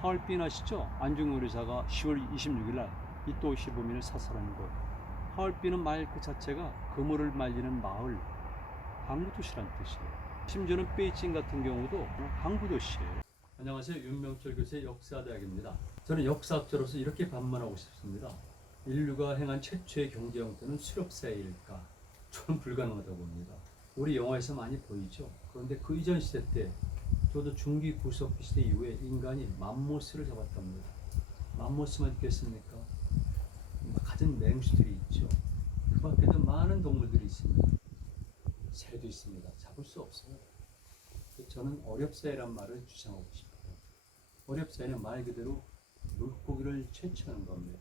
하얼빈 아시죠? 안중근 의사가 10월 26일 날 이토 시부민을 사살한 곳. 하얼빈은 말 그 자체가 그물을 말리는 마을, 항구도시란 뜻이에요. 심지어는 베이징 같은 경우도 항구도시예요. 안녕하세요. 윤명철 교수의 역사대학입니다. 저는 역사학자로서 이렇게 반문하고 싶습니다. 인류가 행한 최초의 경제 형태는 수렵사회일까? 저는 불가능하다고 봅니다. 우리 영화에서 많이 보이죠. 그런데 그 이전 시대 때, 저도 중기 구석기 시대 이후에 인간이 맘모스를 잡았답니다. 맘모스만 있겠습니까? 가진 맹수들이 있죠. 그 밖에도 많은 동물들이 있습니다. 새도 있습니다. 잡을 수 없어요. 저는 어렵사회란 말을 주장하고 싶어요. 어렵사회는 말 그대로 물고기를 채취하는 겁니다.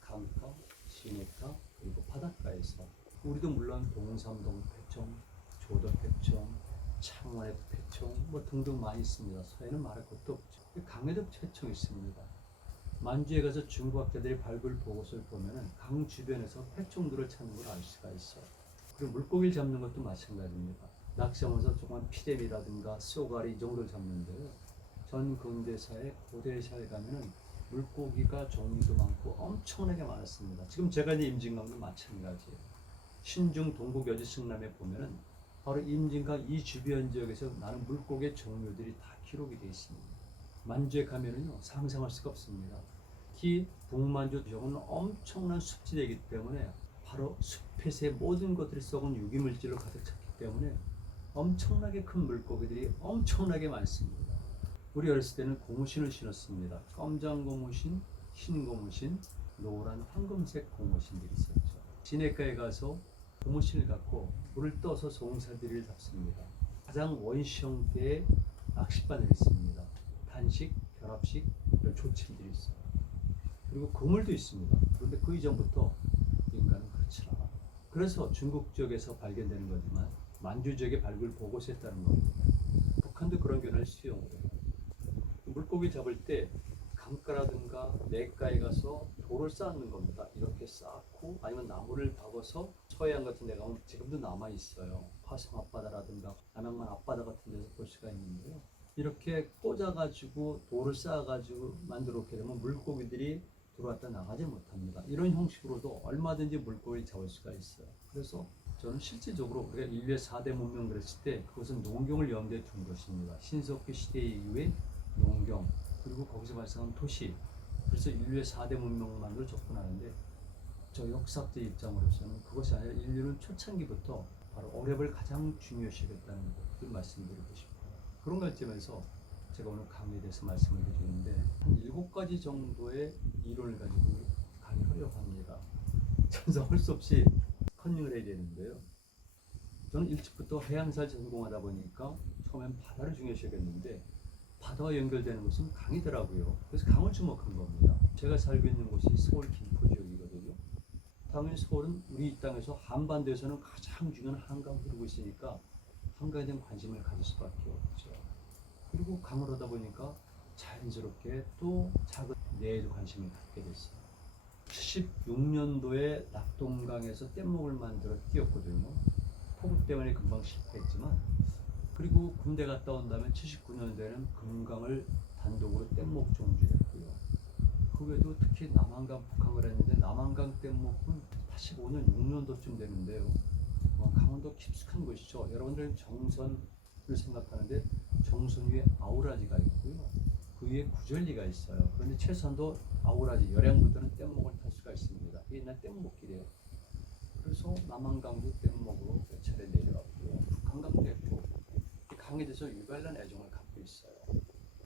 강가, 시내가, 그리고 바닷가에서. 우리도 물론 동삼동 폐청, 조도 폐청, 창원에도 폐청, 등등 많이 있습니다. 서해는 말할 것도 없죠. 강에도 폐청이 있습니다. 만주에 가서 중국학자들이 발굴 보고서를 보면은 강 주변에서 폐청들을 찾는 걸 알 수가 있어요. 그리고 물고기를 잡는 것도 마찬가지입니다. 낚시하면서 조그만 피레미라든가 쏘가리 이 정도를 잡는데요. 전 근대사에 고대사에 가면은 물고기가 종류도 많고 엄청나게 많았습니다. 지금 제가 있는 임진강도 마찬가지예요. 신중 동국여지 승람에 보면은 바로 임진강 이 주변 지역에서 나는 물고기의 종류들이 다 기록이 되어 있습니다. 만주에 가면은요 상상할 수가 없습니다. 특히 북만주 지역은 엄청난 습지대이기 때문에 바로 숲에서의 모든 것들이 썩은 유기물질로 가득 찼기 때문에 엄청나게 큰 물고기들이 엄청나게 많습니다. 우리 어렸을 때는 고무신을 신었습니다. 검정 고무신, 흰 고무신, 노란 황금색 고무신들이 있었죠. 시내가에 가서 고무신을 갖고 물을 떠서 송사들이를 잡습니다. 가장 원시 형태의 낚싯바늘이 있습니다. 단식, 결합식 이런 조침들이 있어요. 그리고 그물도 있습니다. 그런데 그 이전부터 인간은 그렇지 않아. 그래서 중국 지역에서 발견되는 거지만 만주 지역의 발굴 보고서에 따른 겁니다. 북한도 그런 견해를 수용을 해요. 물고기 잡을 때 강가라든가 냇가에 가서 돌을 쌓는 겁니다. 이렇게 쌓고 아니면 나무를 박아서 서해안 같은 데 가면 지금도 남아 있어요. 화성 앞바다라든가 남양만 앞바다 같은 데서 볼 수가 있는데요. 이렇게 꽂아가지고 돌을 쌓아가지고 만들었게 되면 물고기들이 들어왔다 나가지 못합니다. 이런 형식으로도 얼마든지 물고기를 잡을 수가 있어요. 그래서 저는 실질적으로 우리가 인류의 4대 문명 그랬을 때 그것은 농경을 염두에 둔 것입니다. 신석기 시대 이후에 농경, 그리고 거기서 발생한 도시. 그래서 인류의 4대 문명만으로 접근하는데 저 역사학자 입장으로서는 그것이 아니라 인류는 초창기부터 바로 어렵을 가장 중요시 여겼다는 것을 말씀드리고 싶어요. 그런 관점에서 제가 오늘 강의에 대해서 말씀을 드리는데 한 7가지 정도의 이론을 가지고 강의하려고 합니다. 전성할 수 없이 컨닝을 해야 되는데요. 저는 일찍부터 해양사를 전공하다 보니까 처음엔 바다를 중요시 여겼는데 바다와 연결되는 것은 강이더라고요. 그래서 강을 주목한 겁니다. 제가 살고 있는 곳이 서울 김포 지역이거든요. 당연히 서울은 우리 이 땅에서 한반도에서는 가장 중요한 한강 흐르고 있으니까 한강에 대한 관심을 가질 수밖에 없죠. 그리고 강을 하다 보니까 자연스럽게 또 작은 내에도 관심을 갖게 됐어요. 76년도에 낙동강에서 뗏목을 만들어 끼웠거든요. 폭우 때문에 금방 실패했지만, 그리고 군대 갔다 온 다음에 79년도에는 금강을 단독으로 뗏목 종주했고요. 그 외에도 특히 남한강, 북한을 했는데 남한강 뗏목은 85년, 6년도쯤 되는데요. 강원도 깊숙한 곳이죠. 여러분들은 정선을 생각하는데 정선 위에 아우라지가 있고요. 그 위에 구절리가 있어요. 그런데 최선도 아우라지, 열양부터는 뗏목을 탈 수가 있습니다. 이게 옛날 뗏목길이에요. 그래서 남한강도 뗏목으로 몇 차례 내려왔고요. 북한강도 했고, 강에 대해서 유발난 애정을 갖고 있어요.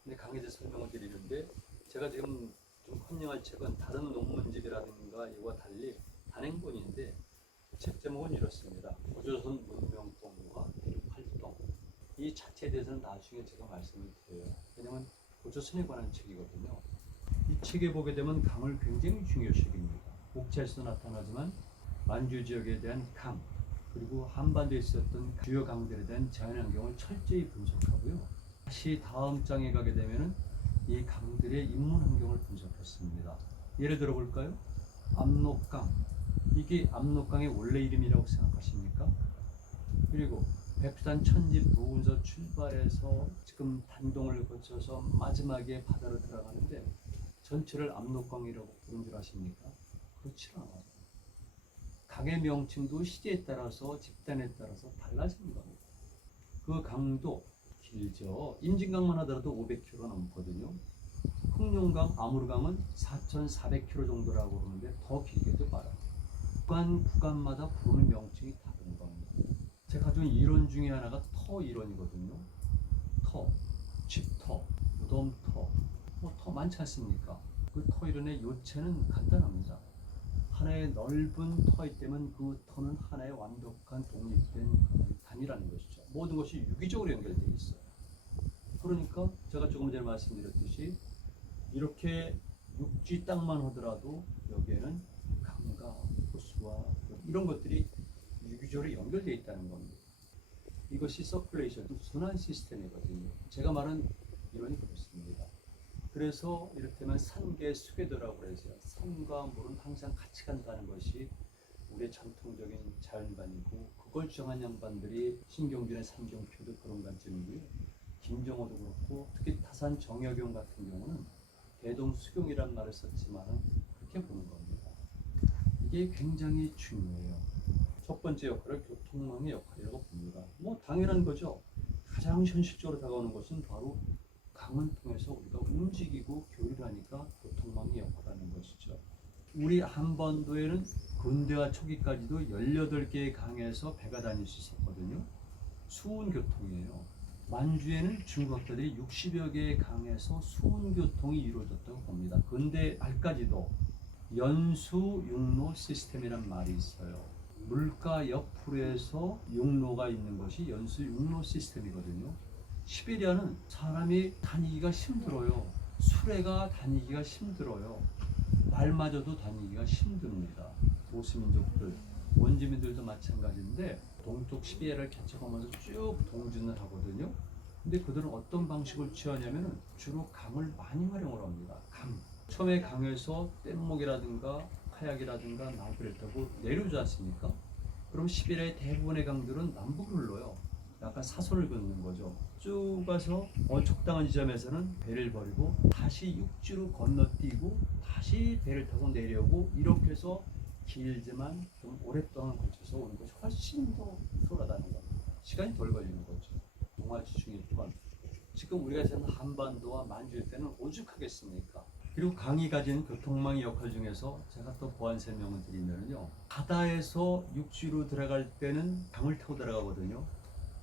근데 강에 대해서 설명을 드리는데 제가 지금 좀 컨닝할 책은 다른 논문집이라든가 이와 달리 단행본인데 책 제목은 이렇습니다. 고조선 문명통과 대륙활동. 이 자체에 대해서는 나중에 제가 말씀을 드려요. 왜냐하면 고조선에 관한 책이거든요. 이 책에 보게 되면 강을 굉장히 중요시 여깁니다. 목차에서도 나타나지만 만주 지역에 대한 강, 그리고 한반도에 있었던 주요 강들에 대한 자연환경을 철저히 분석하고요. 다시 다음 장에 가게 되면 이 강들의 인문 환경을 분석했습니다. 예를 들어 볼까요? 압록강. 이게 압록강의 원래 이름이라고 생각하십니까? 그리고 백두산 천지 부근에서 출발해서 지금 단동을 거쳐서 마지막에 바다로 들어가는데 전체를 압록강이라고 부른 줄 아십니까? 그렇지 않아요. 강의 명칭도 시대에 따라서 집단에 따라서 달라지는 겁니다. 그 강도 길죠. 임진강만 하더라도 500km 넘거든요. 흑룡강, 아무르강은 4,400km 정도라고 그러는데 더 길게도 말아요. 구간마다 부르는 명칭이 다른 겁니다. 제가 가진 이론 중에 하나가 터 이론이거든요. 터, 쥐터, 무덤터, 터 많지 않습니까? 그 터 이론의 요체는 간단합니다. 하나의 넓은 터이 때문에 그 터는 하나의 완벽한 독립된 단위라는 것이죠. 모든 것이 유기적으로 연결되어 있어요. 그러니까 제가 조금 전에 말씀드렸듯이 이렇게 육지 땅만 하더라도 여기에는 강과 호수와 이런 것들이 유기적으로 연결되어 있다는 겁니다. 이것이 서큘레이션, 순환 시스템이거든요. 제가 말한 이론이 그렇습니다. 그래서 이를테면 산계 수계도라고 해서 산과 물은 항상 같이 간다는 것이 우리의 전통적인 자연관이고 그걸 주장한 양반들이 신경준의 산경표도 그런 관점이고요. 김정호도 그렇고 특히 타산 정약용 같은 경우는 대동수경이란 말을 썼지만 그렇게 보는 겁니다. 이게 굉장히 중요해요. 첫 번째 역할을 교통망의 역할이라고 봅니다. 뭐 당연한 거죠. 가장 현실적으로 다가오는 것은 바로 강을 통해서 우리가 움직이고 교류를 하니까 교통망의 역할을 하는 것이죠. 우리 한반도에는 근대화 초기까지도 18개의 강에서 배가 다닐 수 있었거든요. 수운 교통이에요. 만주에는 중국학자들이 60여 개의 강에서 수운 교통이 이루어졌다고 봅니다. 근대 말까지도 연수 육로 시스템이란 말이 있어요. 물가 옆으로 해서 육로가 있는 것이 연수 육로 시스템이거든요. 시베리아는 사람이 다니기가 힘들어요. 수레가 다니기가 힘들어요. 말마저도 다니기가 힘듭니다. 도시민족들, 원주민들도 마찬가지인데 동쪽 시베리아를 개척하면서 쭉 동진을 하거든요. 근데 그들은 어떤 방식을 취하냐면 주로 강을 많이 활용을 합니다. 강. 처음에 강에서 뗏목이라든가 카약이라든가 나무를 타고 내려오지 않습니까? 그럼 시베리아의 대부분의 강들은 남북으로 흘러요. 약간 사선을 긋는 거죠. 쭉 가서 적당한 지점에서는 배를 버리고 다시 육지로 건너뛰고 다시 배를 타고 내려오고 이렇게 해서 길지만 좀 오랫동안 걸쳐서 오는 것이 훨씬 더 수월하다는 겁니다. 시간이 덜 걸리는 거죠. 동아지중일 동안 지금 우리가 사는 한반도와 만주일 때는 오죽하겠습니까? 그리고 강이 가진 교통망의 역할 중에서 제가 또 보완 설명을 드리면요. 바다에서 육지로 들어갈 때는 강을 타고 들어가거든요.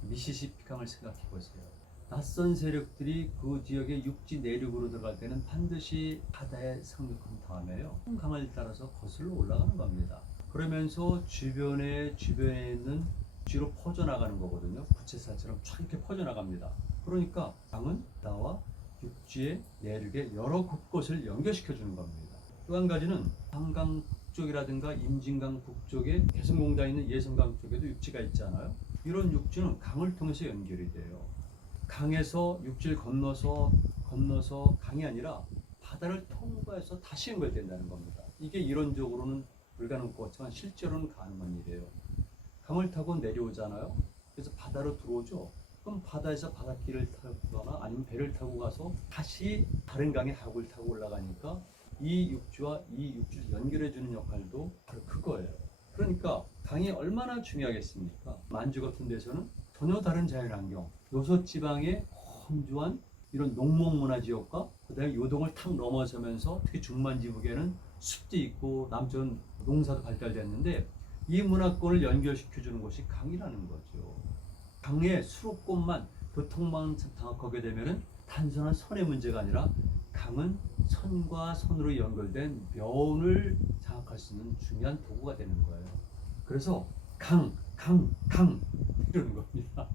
미시시피 강을 생각해 보세요. 낯선 세력들이 그 지역의 육지 내륙으로 들어갈 때는 반드시 바다에 상륙한 다음에요. 강을 따라서 거슬러 올라가는 겁니다. 그러면서 주변에 있는 뒤로 퍼져나가는 거거든요. 부채살처럼 쫙 이렇게 퍼져나갑니다. 그러니까 강은 바다와 육지의 내륙의 여러 곳곳을 연결시켜 주는 겁니다. 또 한 가지는 한강 북쪽이라든가 임진강 북쪽에 개성공단에 있는 예성강 쪽에도 육지가 있잖아요. 이런 육지는 강을 통해서 연결이 돼요. 강에서 육지를 건너서 강이 아니라 바다를 통과해서 다시 연결된다는 겁니다. 이게 이론적으로는 불가능한 것 같지만 실제로는 가능한 일이에요. 강을 타고 내려오잖아요. 그래서 바다로 들어오죠. 그럼 바다에서 바닷길을 타거나 아니면 배를 타고 가서 다시 다른 강에 하구를 타고 올라가니까 이 육지와 이 육지를 연결해주는 역할도 바로 그거예요. 그러니까 강이 얼마나 중요하겠습니까? 만주 같은 데서는 전혀 다른 자연환경, 요소지방의 건조한 이런 농목문화지역과 그 다음에 요동을 탁 넘어서면서 특히 중만지북에는 숲도 있고 남쪽은 농사도 발달됐는데 이 문화권을 연결시켜주는 것이 강이라는 거죠. 강의 수록권만 교통망 장악하게 되면은 단순한 선의 문제가 아니라 강은 선과 선으로 연결된 면을 장악할 수 있는 중요한 도구가 되는 거예요. 그래서 강 이러는 겁니다.